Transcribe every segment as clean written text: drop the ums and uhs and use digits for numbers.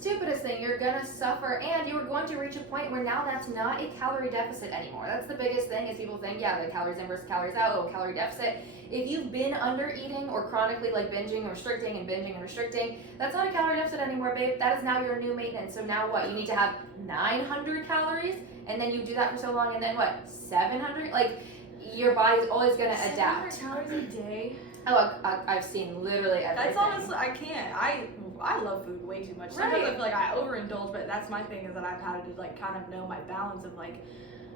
stupidest thing. You're gonna suffer, and you are going to reach a point where now that's not a calorie deficit anymore. That's the biggest thing is people think, yeah, the calories in versus calories out, oh, calorie deficit. If you've been under eating or chronically like binging and restricting, that's not a calorie deficit anymore, babe. That is now your new maintenance. So now what? You need to have 900 calories, and then you do that for so long, and then what? 700? Like, your body's always gonna adapt. 700 calories a day? Oh, I've seen literally everything. That's honestly, I can't. I love food way too much. Sometimes I feel like I overindulge, but that's my thing is that I've had to like kind of know my balance of like,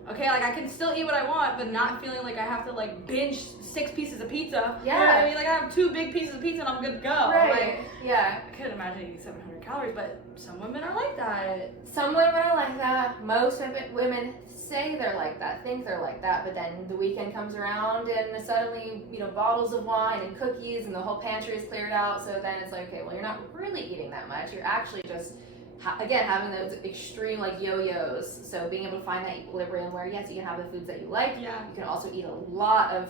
okay, like I can still eat what I want, but not feeling like I have to like binge 6 pieces of pizza. Yeah. You know what I mean? Like I have 2 big pieces of pizza and I'm good to go. Right. Like, yeah. I couldn't imagine eating 700 calories, but some women are like that. Some women are like that. Most women say they're like that, think they're like that, but then the weekend comes around and suddenly, bottles of wine and cookies and the whole pantry is cleared out. So then it's like, okay, well, you're not really eating that much. You're actually just again, having those extreme like yo-yos. So being able to find that equilibrium where yes, you can have the foods that you like. Yeah. You can also eat a lot of,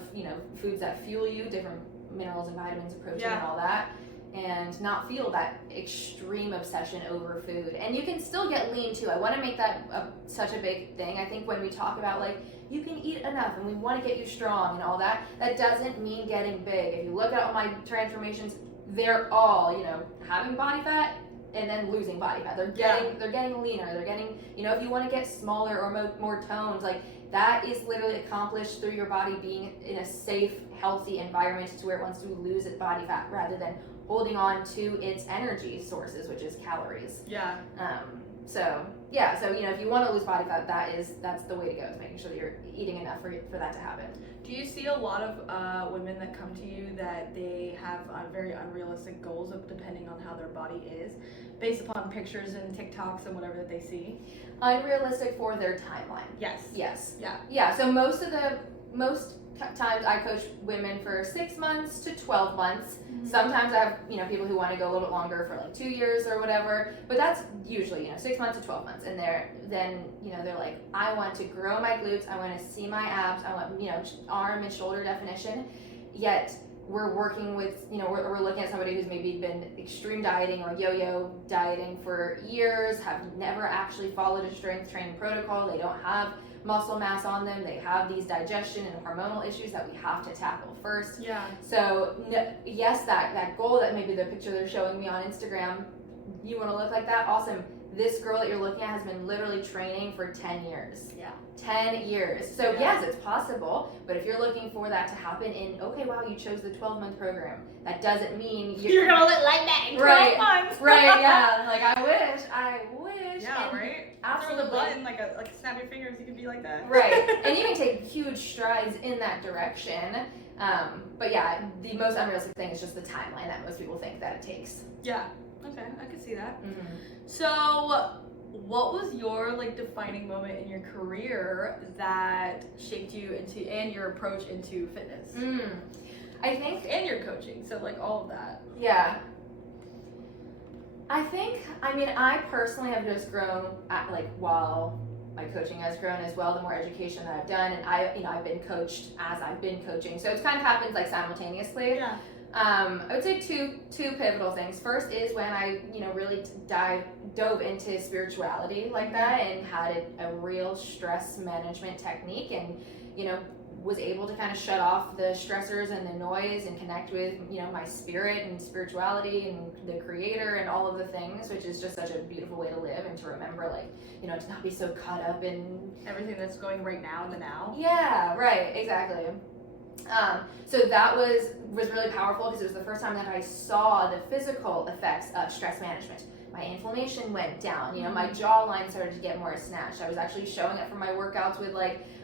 foods that fuel you, different minerals and vitamins and protein and all that. And not feel that extreme obsession over food. And you can still get lean too. I want to make that such a big thing. I think when we talk about like, you can eat enough and we want to get you strong and all that, that doesn't mean getting big. If you look at all my transformations, they're all, having body fat and then losing body fat. They're getting leaner. They're getting, if you want to get smaller or more toned, like that is literally accomplished through your body being in a safe, healthy environment to where it wants to lose its body fat rather than holding on to its energy sources, which is calories. Yeah. So if you want to lose body fat, that's the way to go, is making sure that you're eating enough for that to happen. Do you see a lot of women that come to you that they have very unrealistic goals of depending on how their body is, based upon pictures and TikToks and whatever that they see? Unrealistic for their timeline. Yes. Yeah. So most times I coach women for 6 months to 12 months. Mm-hmm. Sometimes I have, people who want to go a little bit longer for like 2 years or whatever, but that's usually, 6 months to 12 months. And they're like, I want to grow my glutes. I want to see my abs. I want, arm and shoulder definition. Yet we're working with, we're looking at somebody who's maybe been extreme dieting or yo-yo dieting for years, have never actually followed a strength training protocol. They don't have muscle mass on them. They have these digestion and hormonal issues that we have to tackle first. Yeah. So yes, that goal, that maybe the picture they're showing me on Instagram, you want to look like that? Awesome. This girl that you're looking at has been literally training for 10 years. Yeah. 10 years. So yes, it's possible, but if you're looking for that to happen in, okay, wow, you chose the 12-month program, that doesn't mean you're gonna look like that in 12 months. Right, yeah. Like I wish. Yeah, and right? Absolutely. Throw the button, like snap your fingers, you can be like that. Right. And you can take huge strides in that direction. But yeah, the most unrealistic thing is just the timeline that most people think that it takes. Yeah. Okay, I can see that. Mm-hmm. So, what was your defining moment in your career that shaped you into and your approach into fitness? I think, and your coaching, so all of that. Yeah. I personally have just grown while my coaching has grown as well, the more education that I've done, and I've been coached as I've been coaching. So it's kind of happens simultaneously. Yeah. I would say two pivotal things. First is when I, really dove into spirituality like that and had a real stress management technique and, was able to kind of shut off the stressors and the noise and connect with, my spirit and spirituality and the creator and all of the things, which is just such a beautiful way to live and to remember, to not be so caught up in everything that's going right now in the now. Yeah, right, exactly. So that was really powerful because it was the first time that I saw the physical effects of stress management. My inflammation went down, my jawline started to get more snatched. I was actually showing up for my workouts with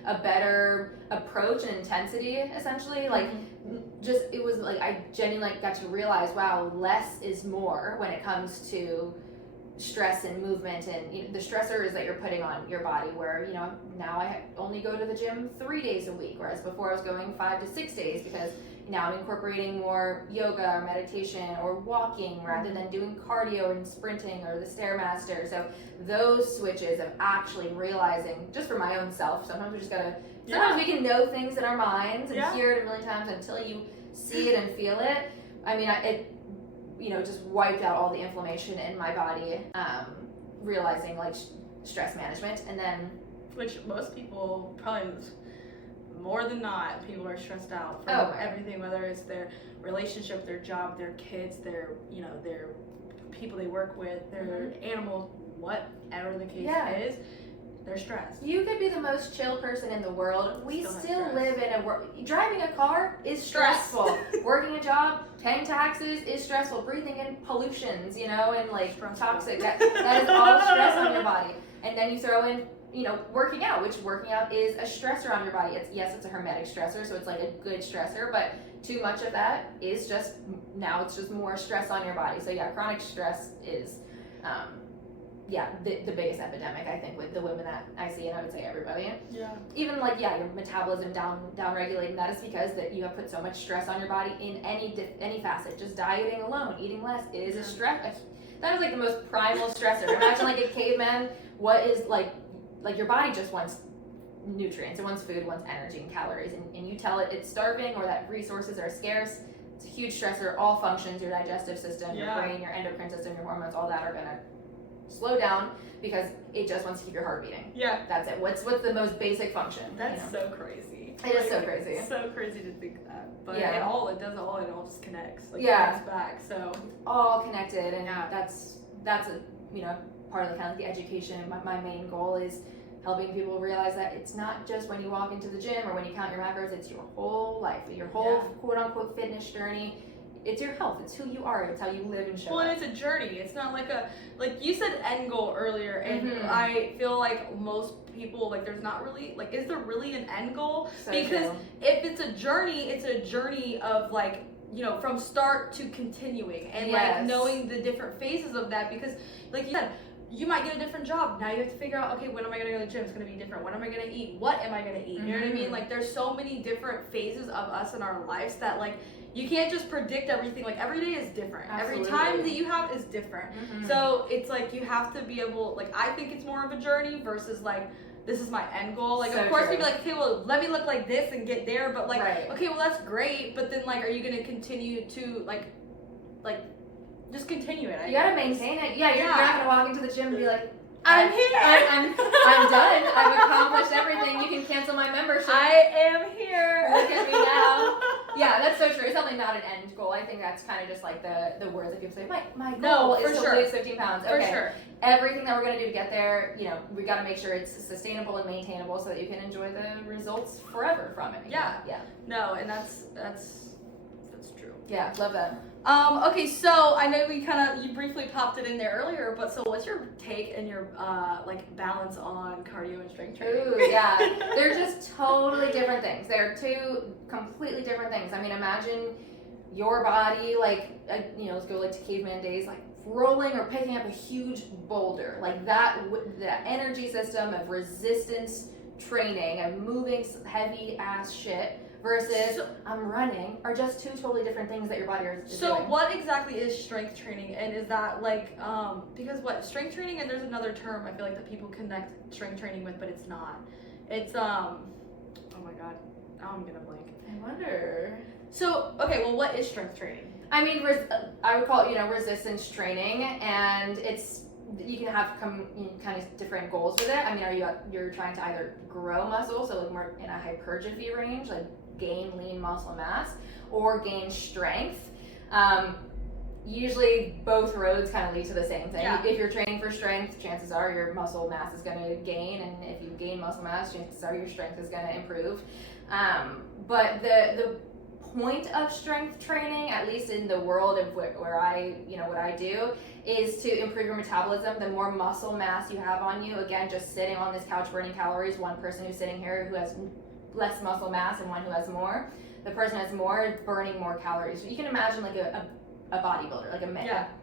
a better approach and intensity, essentially. It was I genuinely got to realize, wow, less is more when it comes to stress and movement and the stressors that you're putting on your body, where now I only go to the gym 3 days a week, whereas before I was going 5 to 6 days because now I'm incorporating more yoga or meditation or walking rather than doing cardio and sprinting or the Stairmaster. So those switches of actually realizing, just for my own self, sometimes we can know things in our minds and hear it a million times until you see it and feel it. just wiped out all the inflammation in my body, realizing like stress management. And then which most people probably more than not, people are stressed out from everything, whether it's their relationship, their job, their kids, their their people they work with, their animals, whatever the case is. They're stressed. You could be the most chill person in the world. We still live in driving a car is stressful. Working a job, paying taxes is stressful. Breathing in pollutions, and like toxic. That is all stress on your body. And then you throw in, working out, which working out is a stressor on your body. It's a hermetic stressor, so it's like a good stressor, but too much of that is just more stress on your body. So chronic stress is the biggest epidemic, I think, with the women that I see, and I would say everybody. Yeah. Even your metabolism down regulating, that is because that you have put so much stress on your body in any facet. Just dieting alone, eating less is a stress. That is like the most primal stressor. Imagine like a caveman. What is like your body just wants nutrients, it wants food, it wants energy and calories, and you tell it it's starving or that resources are scarce. It's a huge stressor. All functions, your digestive system, your brain, your endocrine system, your hormones, all that are gonna slow down because it just wants to keep your heart beating. Yeah. That's it. What's the most basic function? That's so crazy. It is so crazy. It's so crazy to think that. But it all just connects. Like connects back. So it's all connected, and that's a part of the education. My main goal is helping people realize that it's not just when you walk into the gym or when you count your macros, it's your whole life, your whole quote unquote fitness journey. It's your health. It's who you are. It's how you live and show up. And it's a journey. It's not like you said end goal earlier, and I feel like most people, there's not really, is there really an end goal? So because true. If it's a journey of from start to continuing, and knowing the different phases of that, because like you said, you might get a different job. Now you have to figure out, okay, when am I going to go to the gym? It's going to be different. When am I going to eat? What am I going to eat? You know what I mean? There's so many different phases of us in our lives that you can't just predict everything. Every day is different. Absolutely. Every time that you have is different. So it's you have to be able, I think it's more of a journey versus this is my end goal. So of course, true. we'd be okay, well, let me look like this and get there. But okay, well, that's great. But then are you going to continue to just continue it? You gotta maintain it. You're not gonna walk into the gym and be like, I'm here. I'm done. I've accomplished everything. You can cancel my membership. I am here. Look at me now. That's so true. It's definitely not an end goal. I think that's kind of just the words that people say. My goal is to lose 15 pounds. Okay. For sure. Everything that we're gonna do to get there, we gotta make sure it's sustainable and maintainable so that you can enjoy the results forever from it. Yeah. No, and that's true. Yeah, love that. Okay, so I know you briefly popped it in there earlier, but so what's your take and your balance on cardio and strength training? Ooh, yeah. They're just totally different things. They're two completely different things. I mean, imagine your body, let's go to caveman days, rolling or picking up a huge boulder. The energy system of resistance training and moving heavy ass shit versus I'm running are just two totally different things that your body is so doing. What exactly is strength training, and is that because strength training, and there's another term I feel that people connect strength training with, but it's not. It's oh my god, now I'm gonna blank. I wonder. So okay, well, what is strength training? I mean, I would call it resistance training, and you can have kind of different goals with it. I mean, you're trying to either grow muscle, so more in a hypertrophy range, gain lean muscle mass, or gain strength. Usually both roads kind of lead to the same thing. If you're training for strength, chances are your muscle mass is going to gain, and if you gain muscle mass, chances are your strength is going to improve. But the point of strength training, at least in the world of where I, what I do, is to improve your metabolism. The more muscle mass you have on you, again, just sitting on this couch burning calories, one person who's sitting here who has less muscle mass and one who has more, the person who has more is burning more calories. So you can imagine a bodybuilder,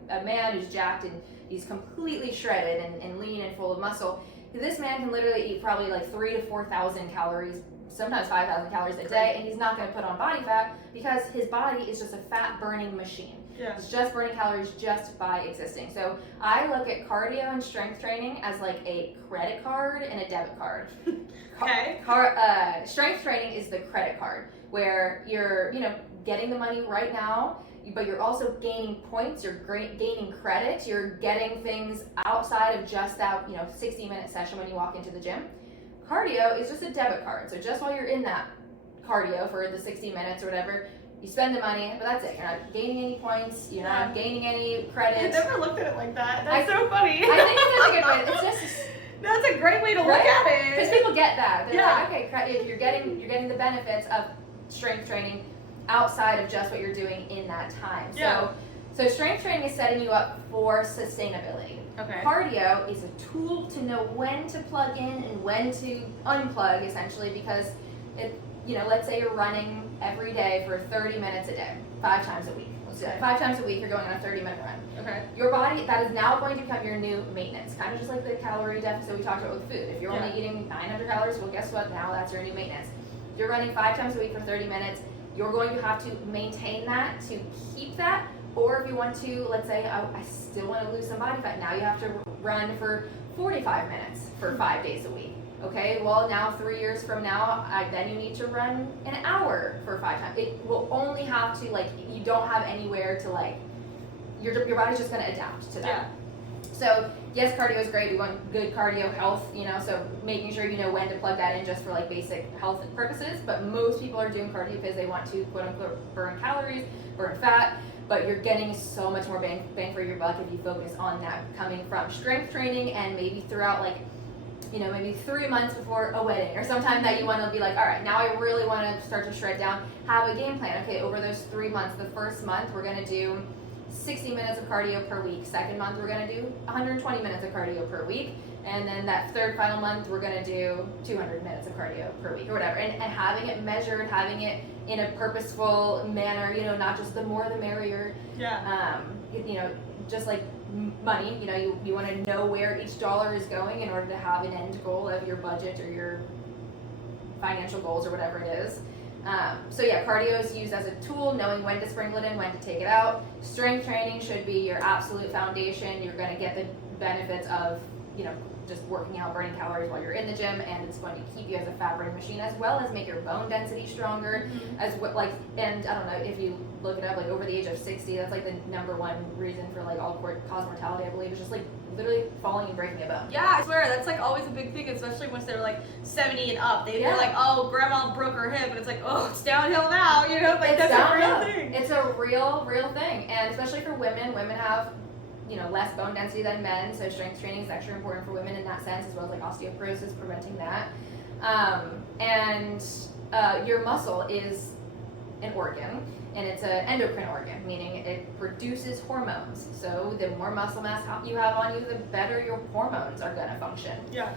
a man who's jacked and he's completely shredded and lean and full of muscle. This man can literally eat probably 3,000 to 4,000 calories, sometimes 5,000 calories a day, and he's not going to put on body fat because his body is just a fat burning machine. It's just burning calories just by existing. So I look at cardio and strength training as a credit card and a debit card. Okay. Strength training is the credit card where you're getting the money right now. but you're also gaining points, you're gaining credit, you're getting things outside of just that 60-minute session when you walk into the gym. Cardio is just a debit card. So just while you're in that cardio for the 60 minutes or whatever, you spend the money, but that's it. You're not gaining any points. You're not gaining any credit. I never looked at it like that. That's so funny. I think it's such a good way. It's just that's a great way to look at it. Because people get that. They're like, okay, you're getting the benefits of strength training outside of just what you're doing in that time. So strength training is setting you up for sustainability. Okay. Cardio is a tool to know when to plug in and when to unplug, essentially, because let's say you're running every day for 30 minutes a day, 5 times a week. Let's do that. 5 times a week, you're going on a 30-minute run. Okay. Your body, that is now going to become your new maintenance, kind of just like the calorie deficit we talked about with food. If you're only eating 900 calories, well, guess what? Now that's your new maintenance. If you're running 5 times a week for 30 minutes, you're going to have to maintain that to keep that. Or if you want to, let's say, I still want to lose some body fat, now you have to run for 45 minutes for 5 days a week. Okay, well now 3 years from now, then you need to run an hour for 5 times. It will only have to, you don't have anywhere to, your body's just going to adapt to that. Yeah. So yes, cardio is great. We want good cardio health, so making sure you know when to plug that in just for basic health purposes. But most people are doing cardio because they want to quote unquote burn calories, burn fat. But you're getting so much more bang for your buck if you focus on that coming from strength training and maybe throughout maybe 3 months before a wedding or sometime that you want to be all right, now I really want to start to shred down, have a game plan. Okay, over those 3 months, the first month we're going to do 60 minutes of cardio per week. Second month we're going to do 120 minutes of cardio per week. And then that third final month we're going to do 200 minutes of cardio per week or whatever. And having it measured, having it in a purposeful manner, not just the more the merrier. Yeah. Just like money, you want to know where each dollar is going in order to have an end goal of your budget or your financial goals or whatever it is. Cardio is used as a tool, knowing when to sprinkle it in, when to take it out. Strength training should be your absolute foundation. You're going to get the benefits of, just working out, burning calories while you're in the gym, and it's going to keep you as a fat burning machine as well as make your bone density stronger. And I don't know if you look it up, over the age of 60, that's the #1 reason for all-cause mortality, I believe, is just literally falling and breaking a bone. Yeah, I swear that's always a big thing, especially once they're 70 and up. They're like, oh, grandma broke her hip, and it's it's downhill now, that's a real thing. It's a real thing, and especially for women have less bone density than men, so strength training is extra important for women in that sense, as well as osteoporosis, preventing that. Your muscle is an organ, and it's an endocrine organ, meaning it produces hormones. So the more muscle mass you have on you, the better your hormones are going to function. Yeah.